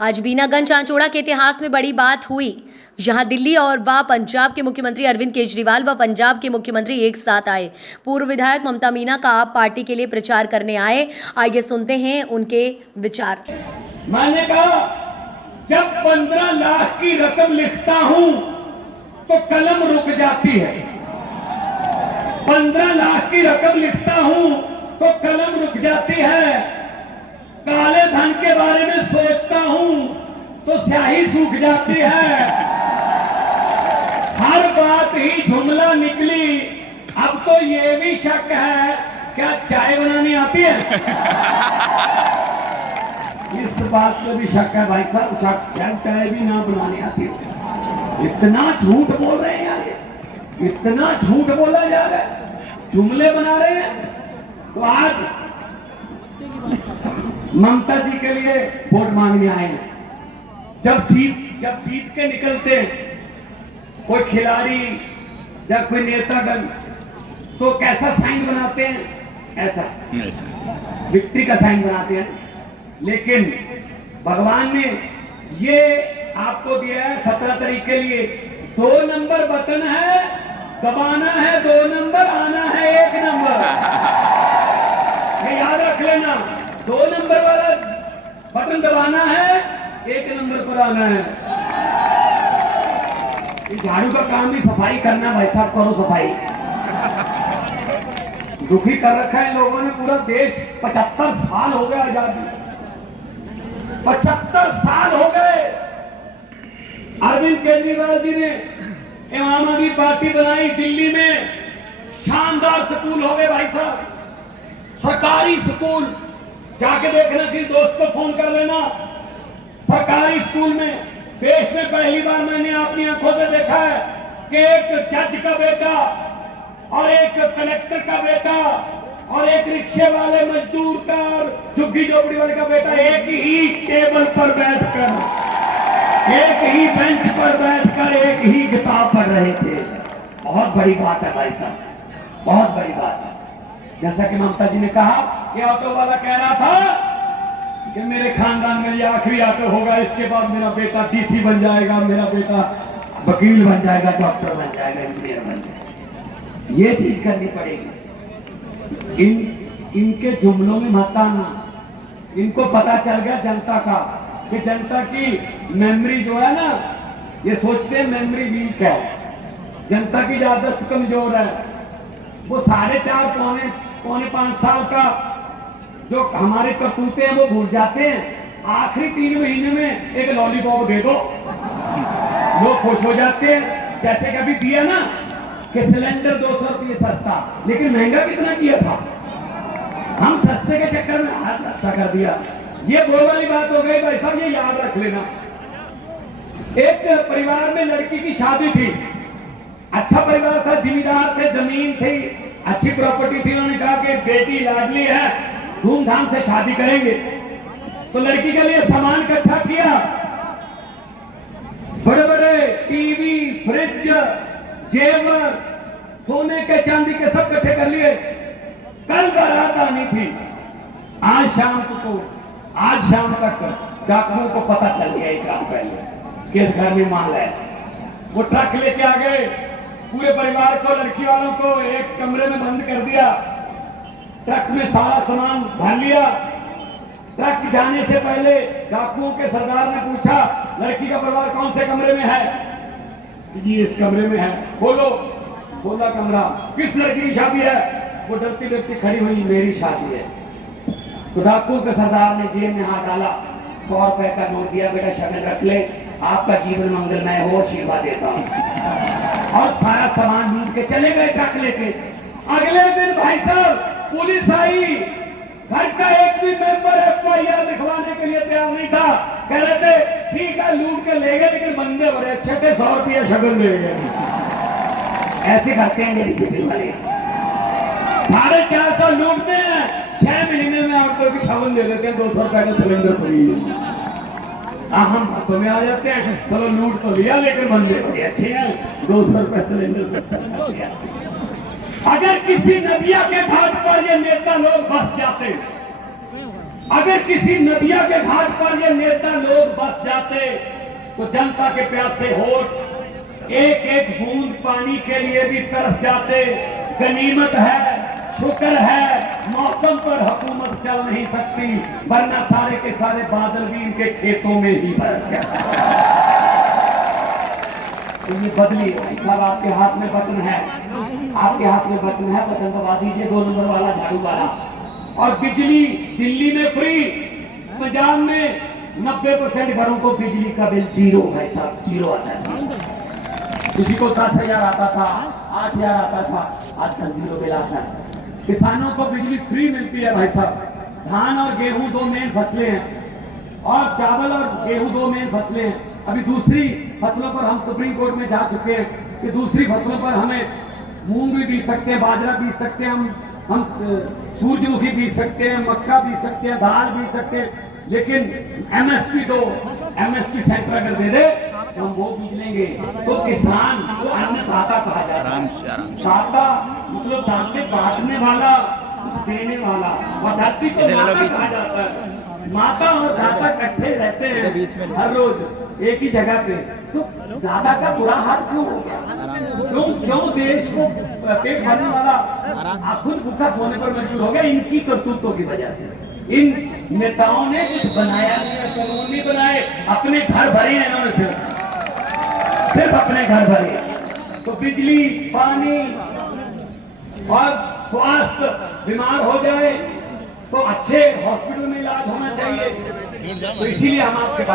आज बीनागंज चांचोड़ा के इतिहास में बड़ी बात हुई। यहां दिल्ली और व पंजाब के मुख्यमंत्री अरविंद केजरीवाल व पंजाब के मुख्यमंत्री एक साथ आए। पूर्व विधायक ममता मीना का आप पार्टी के लिए प्रचार करने आए। आइए सुनते हैं उनके विचार। मैंने कहा जब 15 लाख की रकम लिखता हूं तो कलम रुक जाती है। 15 लाख की रकम लिखता हूं तो कलम रुक जाती है। काले धन के बारे में सोचता हूं तो स्याही सूख जाती है। हर बात ही जुमला निकली। अब तो ये भी शक है क्या चाय बनानी आती है। इस बात पे भी शक है भाई साहब, शक क्या चाय भी ना बनानी आती है। इतना झूठ बोल रहे हैं यार, इतना झूठ बोला जा रहा है, जुमले बना रहे हैं। तो आज ममता जी के लिए वोट मांगने आए हैं। जब जीत के निकलते कोई खिलाड़ी या कोई नेतागण तो कैसा साइन बनाते हैं, ऐसा विक्ट्री का साइन बनाते हैं। लेकिन भगवान ने ये आपको दिया है 17 तारीख के लिए 2 नंबर बटन है, दबाना है 2 नंबर, आना है 1 नंबर। ये याद रख लेना, 2 नंबर वाला बटन दबाना है, 1 नंबर पर आना है। झाड़ू का काम भी सफाई करना भाई साहब, करो सफाई। दुखी कर रखा है लोगों ने पूरा देश। 75 साल हो गए आजादी, 75 साल हो गए। अरविंद केजरीवाल जी ने आम आदमी पार्टी बनाई दिल्ली में, शानदार स्कूल हो गए भाई साहब, सरकारी स्कूल। जाके देखना, किसी दोस्त को फोन कर लेना। सरकारी स्कूल में देश में पहली बार मैंने अपनी आंखों से देखा है कि एक जज का बेटा और एक कलेक्टर का बेटा और एक रिक्शे वाले मजदूर का और झुग्गी झोपड़ी वाले का बेटा एक ही टेबल पर बैठकर, एक ही बेंच पर बैठकर एक ही किताब पढ़ रहे थे। बहुत बड़ी बात है भाई साहब, बहुत बड़ी बात है। जैसा कि ममता जी ने कहा कि ऑटो वाला कह रहा था कि मेरे खानदान में ये आखिरी ऑटो होगा, इसके बाद मेरा बेटा डीसी बन जाएगा, मेरा बेटा वकील बन जाएगा, डॉक्टर बन जाएगा, इंजीनियर बन जाएगा। ये चीज करनी पड़ेगी। इनके जुमलों में मत आना। इनको पता चल गया जनता का कि जनता की मेमोरी जो है ना, ये सोचते हैं मेमोरी वीक है, जनता की याददाश्त कमजोर है। वो 4.5 पौने 5 साल का जो हमारे करतूते हैं वो भूल जाते हैं। आखिरी 3 महीने में एक लॉलीपॉप दे दो, लोग खुश हो जाते हैं। जैसे कि अभी दिया ना कि सिलेंडर 200 रुपये सस्ता, लेकिन महंगा कितना किया था। हम सस्ते के चक्कर में आज सस्ता कर दिया। ये वो वाली बात हो गई भाई साहब, ये याद रख लेना। एक परिवार में लड़की की शादी थी, अच्छा परिवार था, जिम्मेदार थे, जमीन थी, अच्छी प्रॉपर्टी थी। उन्होंने कहा कि बेटी लाडली है, धूमधाम से शादी करेंगे। तो लड़की के लिए सामान इकट्ठा किया, बड़े बड़े टीवी, फ्रिज, जेवर, सोने के चांदी के सब इकट्ठे कर लिए। कल बारात आनी थी, आज शाम तक डाकुओं को पता चल गया एक रात पहले कि इस घर में माल है। वो ट्रक लेके आ गए, पूरे परिवार को, लड़की वालों को एक कमरे में बंद कर दिया। ट्रक में सारा सामान भर लिया। ट्रक जाने से पहले डाकुओं के सरदार ने पूछा, लड़की का परिवार कौन से कमरे में है? जी इस कमरे में है। बोलो, बोला कमरा, किस लड़की की शादी है? वो डरती डरती खड़ी हुई, मेरी शादी है। तो डाकुओं के सरदार ने जेब में हाथ डाला, 100 रुपए का नोट दिया, बेटा शगन रख ले, आपका जीवन मंगलमय हो, आशीर्वाद देता हूं। और सारा सामान लूट के चले गए ट्रक लेके। अगले दिन भाई साहब पुलिस आई, घर का एक भी मेंबर FIR लिखवाने के लिए तैयार नहीं था। कह रहे थे ठीक है लूट के ले गए, लेकिन बंदे बड़े अच्छे थे, 100 रुपया शगन ले गए। ऐसे करते हैं मेरी बीवी वाले, 450 लूटते हैं, 6 महीने में आपको की शगन दे देते हैं, 200 रुपए का सिलेंडर फ्री। हम तुम्हें आ जाते हैं, चलो लूट तो लिया, लेकिन बंदे बड़े अच्छे हैं, 200 रुपए सिलेंडर। अगर किसी नदिया के घाट पर ये नेता लोग बस जाते अगर किसी नदिया के घाट पर ये नेता लोग बस जाते तो जनता के प्यासे होठ एक एक बूंद पानी के लिए भी तरस जाते। गनीमत है, शुक्र है, मौसम पर हुकूमत चल नहीं सकती, वरना सारे के सारे बादल भी इनके खेतों में ही बरस जाते। तो ये बदली साहब, आपके हाथ में बटन है, आपके हाथ में बटन है, बटन दबा दीजिए, 2 नंबर वाला, झाड़ू वाला। और बिजली दिल्ली में फ्री, पंजाब में 90% घरों को बिजली का बिल जीरो है साहब, जीरो आता है। किसी को 10,000 आता था, 8,000 आता था, आजकल जीरो बिल आता है। किसानों को बिजली फ्री मिलती है भाई साहब। धान और गेहूं 2 मेन फसलें हैं, और चावल और गेहूं 2 मेन फसलें हैं। अभी दूसरी फसलों पर हम सुप्रीम कोर्ट में जा चुके हैं कि दूसरी फसलों पर हमें मूंग भी बीज सकते हैं, बाजरा बीज सकते हैं, हम सूरजमुखी बीज सकते हैं, मक्का बीज सकते हैं, दाल बीज सकते हैं, लेकिन एमएसपी दो, एमएसपी सेंटर अगर दे दे तो हम वो बीज लेंगे। तो किसान को अन्नदाता कहा जाता है। दाता मतलब दाते बांटने वाला, कुछ देने वाला, और धरती को माता कहा जाता है। माता और दाता इकट्ठे रहते हैं हर रोज एक ही जगह पे, तो दादा का बुरा हाल क्यों हो गया? क्यों देश को पेट भरने वाला खुद भूखा सोने पर मजबूर हो गया? इनकी करतूतों की वजह से। इन नेताओं ने कुछ बनाया नहीं, कानून नहीं बनाए, अपने घर भरे हैं इन्होंने, सिर्फ अपने घर भरे। तो बिजली, पानी और स्वास्थ्य, बीमार हो जाए तो अच्छे हॉस्पिटल में इलाज होना चाहिए। तो इसीलिए हम आपके पास